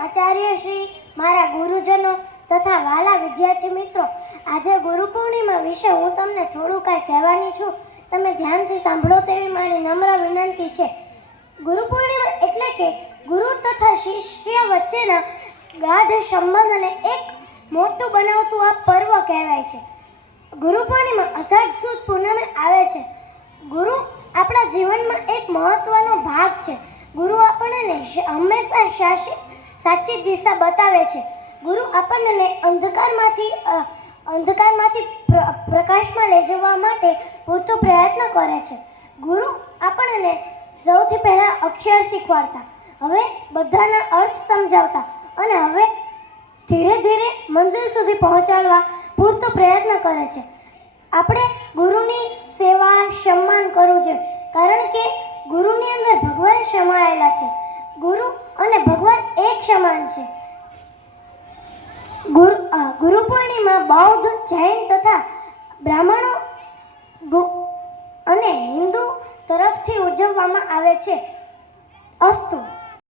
આચાર્ય શ્રી, મારા ગુરુજનો તથા વાલા વિદ્યાર્થી મિત્રો, આજે ગુરુ પૂર્ણિમા વિશે હું તમને થોડું કાંઈ કહેવાની છું. તમે ધ્યાનથી સાંભળો તેવી મારી નમ્ર વિનંતી છે. ગુરુ પૂર્ણિમા એટલે કે ગુરુ તથા શિષ્ય વચ્ચેના ગાઢ સંબંધને એક મોટું બનાવતું આ પર્વ કહેવાય છે. ગુરુ પૂર્ણિમા અષાઢ સુદ પૂનમે આવે છે. ગુરુ આપણા જીવનમાં એક મહત્વનો ભાગ છે. ગુરુ આપણને હંમેશા સાચી દિશા બતાવે છે. ગુરુ આપણને અંધકારમાંથી પ્રકાશમાં લઈ જવા માટે પૂરતો પ્રયત્ન કરે છે. ગુરુ આપણને સૌથી પહેલા અક્ષર શીખવાડતા, હવે બધાના અર્થ સમજાવતા અને હવે ધીરે ધીરે મંજિલ સુધી પહોંચાડવા પૂરતો પ્રયત્ન કરે છે. આપણે ગુરુની સેવા સન્માન કરવું જોઈએ, કારણ કે ગુરુની અંદર ભગવાન સમાયેલા છે. ગુરુ અને ભગવાન એક સમાન છે. ગુરુ પૂર્ણિમા બૌદ્ધ, જૈન તથા બ્રાહ્મણો અને હિન્દુ તરફથી ઉજવવામાં આવે છે. અસ્તુ.